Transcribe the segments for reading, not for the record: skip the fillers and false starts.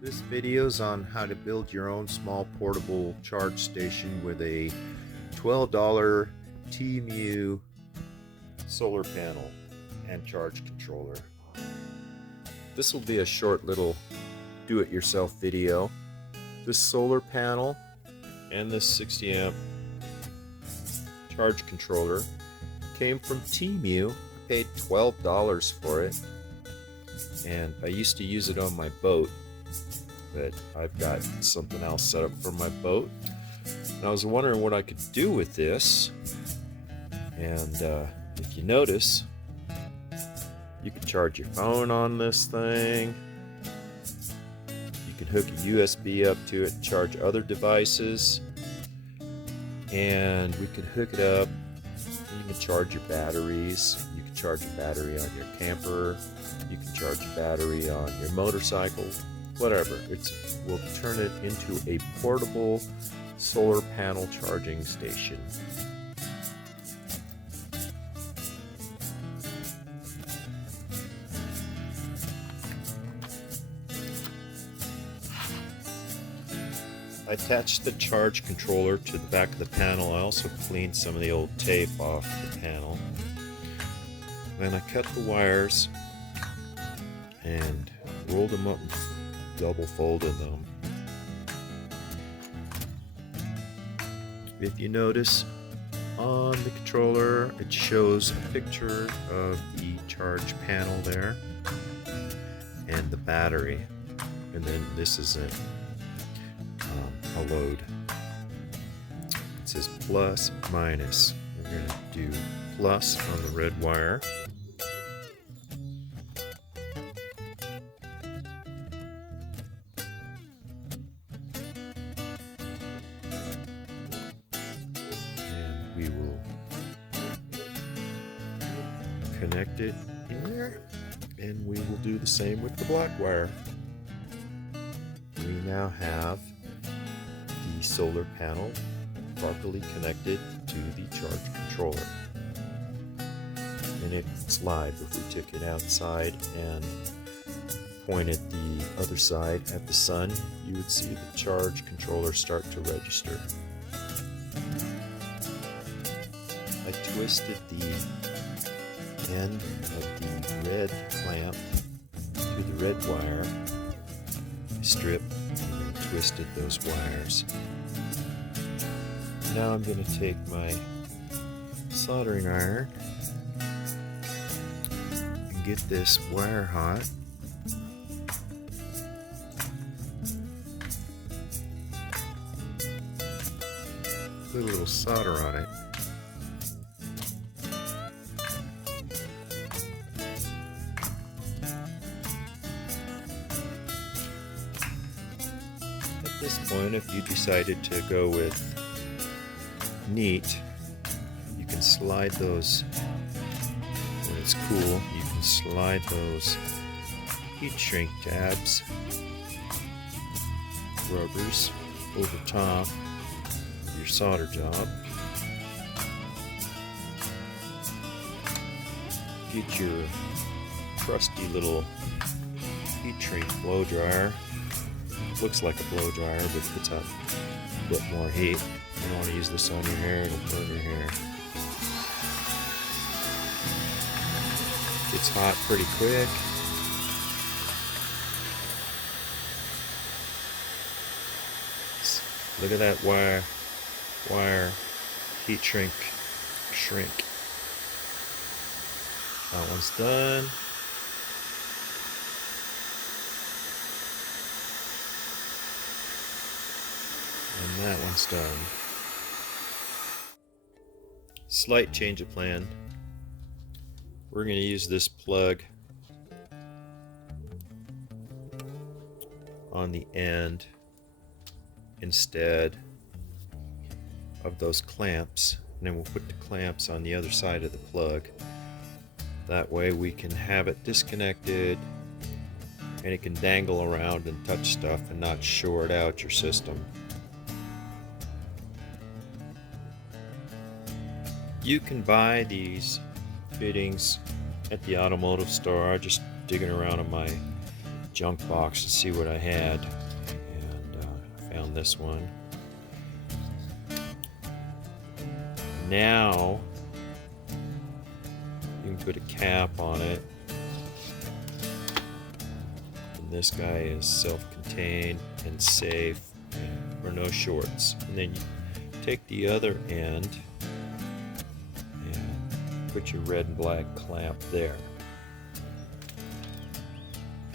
This video is on how to build your own small portable charge station with a $12 TMU solar panel and charge controller. This will be a short little do-it-yourself video. This solar panel and this 60 amp charge controller came from TMU. I paid $12 for it, and I used to use it on my boat, but I've got something else set up for my boat, and I was wondering what I could do with this. And if you notice, you can charge your phone on this thing. You can hook a USB up to it and charge other devices, and we can hook it up. You can charge your batteries. You can charge a battery on your camper. You can charge a battery on your motorcycle. Whatever. We'll turn it into a portable solar panel charging station. I attached the charge controller to the back of the panel. I also cleaned some of the old tape off the panel. Then I cut the wires and rolled them up and double folded them. If you notice on the controller, it shows a picture of the charge panel there and the battery, and then this is a load. It says plus minus. We're going to do plus on the red wire. And we will connect it here, and we will do the same with the black wire. We now have the solar panel properly connected to the charge controller, and it would slide. If we took it outside and pointed the other side at the sun, you would see the charge controller start to register. I twisted the end of the red clamp to the red wire. I stripped and twisted those wires. Now I'm going to take my soldering iron and get this wire hot. Put a little solder on it. At this point, if you decided to go with neat, you can slide those, when it's cool, you can slide those heat shrink tabs, rubbers, over top of your solder job. Get your trusty little heat shrink blow dryer. Looks like a blow dryer, but puts out a bit more heat. You don't want to use this on your hair, it'll burn your hair. It's hot pretty quick. Look at that wire heat shrink. That one's done. And that one's done. Slight change of plan. We're going to use this plug on the end instead of those clamps, and then we'll put the clamps on the other side of the plug. That way we can have it disconnected and it can dangle around and touch stuff and not short out your system. You can buy these fittings at the automotive store. I'm just digging around on my junk box to see what I had, and I found this one. Now you can put a cap on it, and this guy is self-contained and safe for no shorts. And then you take the other end and put your red and black clamp there.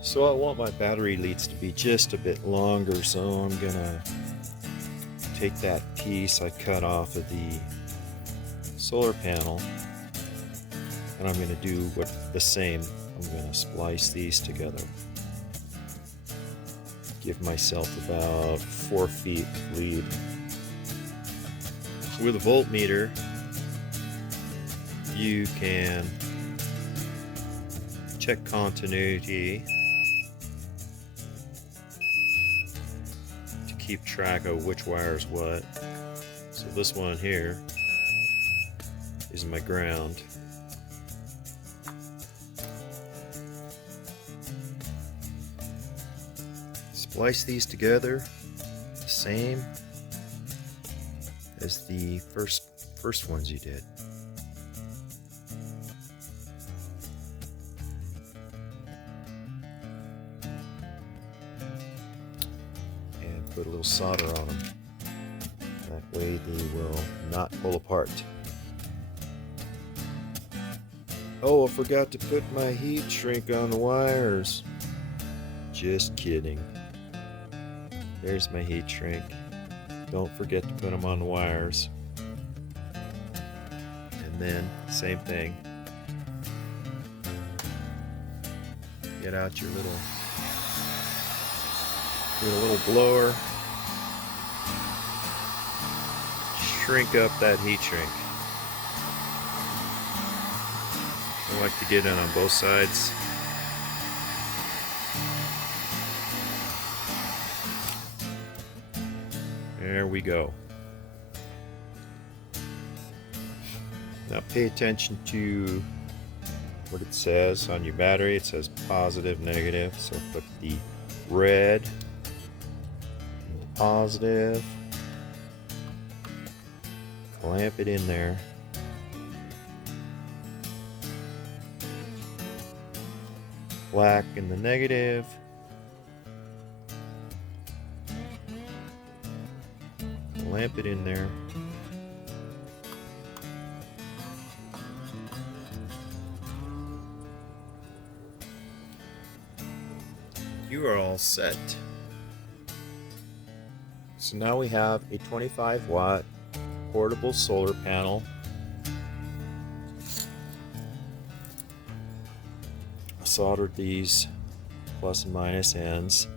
So I want my battery leads to be just a bit longer, so I'm gonna take that piece I cut off of the solar panel, and I'm gonna do the same. I'm gonna splice these together. Give myself about 4 feet of lead. With a voltmeter, you can check continuity to keep track of which wire is what. So this one here is my ground. Splice these together the same as the first ones you did. And put a little solder on them. That way they will not pull apart. Oh, I forgot to put my heat shrink on the wires. Just kidding. There's my heat shrink. Don't forget to put them on the wires. And then, same thing. Get out your little blower. Shrink up that heat shrink. I like to get in on both sides. There we go. Now pay attention to what it says on your battery. It says positive, negative. So put the red in the positive. Clamp it in there. Black in the negative. Clamp it in there. You are all set. So now we have a 25-watt portable solar panel. I soldered these plus and minus ends.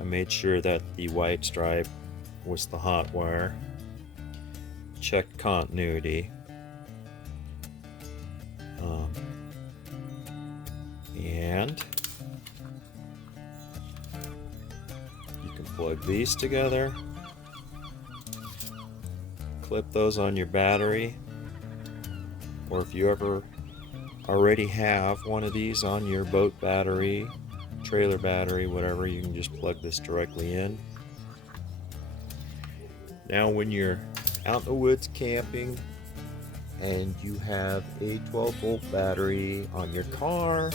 I made sure that the white stripe was the hot wire. Checked continuity. And you can plug these together. Clip those on your battery, or if you ever already have one of these on your boat battery, trailer battery, whatever, you can just plug this directly in. Now when you're out in the woods camping and you have a 12-volt battery on your car,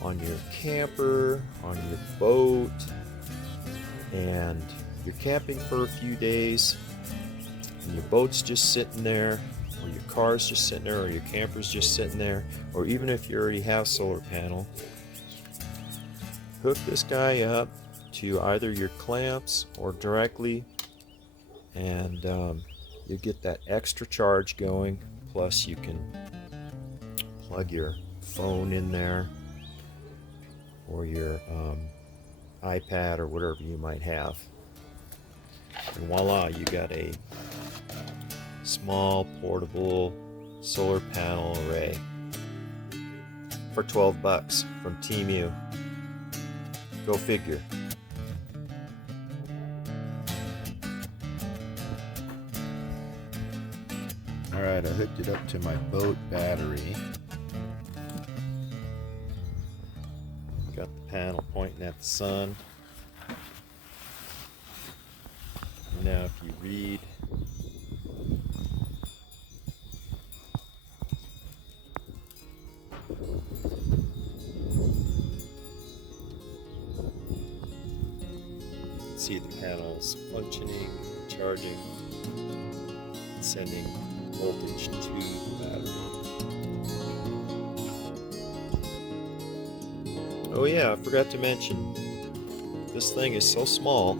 on your camper, on your boat, and you're camping for a few days, and your boat's just sitting there, or your car's just sitting there, or your camper's just sitting there, or even if you already have solar panel, hook this guy up to either your clamps or directly, and you get that extra charge going. Plus you can plug your phone in there, or your iPad, or whatever you might have, and voila, you got a small portable solar panel array for $12 from Temu. Go figure. Alright, I hooked it up to my boat battery. Got the panel pointing pointing at the sun. Now if you read see the panels functioning, charging, sending voltage to the battery. Oh yeah, I forgot to mention, this thing is so small,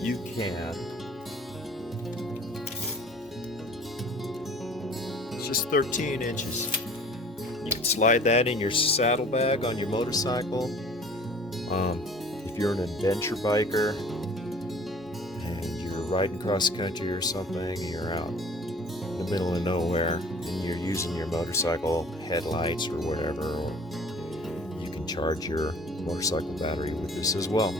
you can, it's just 13 inches. You can slide that in your saddlebag on your motorcycle. If you're an adventure biker and you're riding cross country or something, and you're out in the middle of nowhere and you're using your motorcycle headlights or whatever, or you can charge your motorcycle battery with this as well.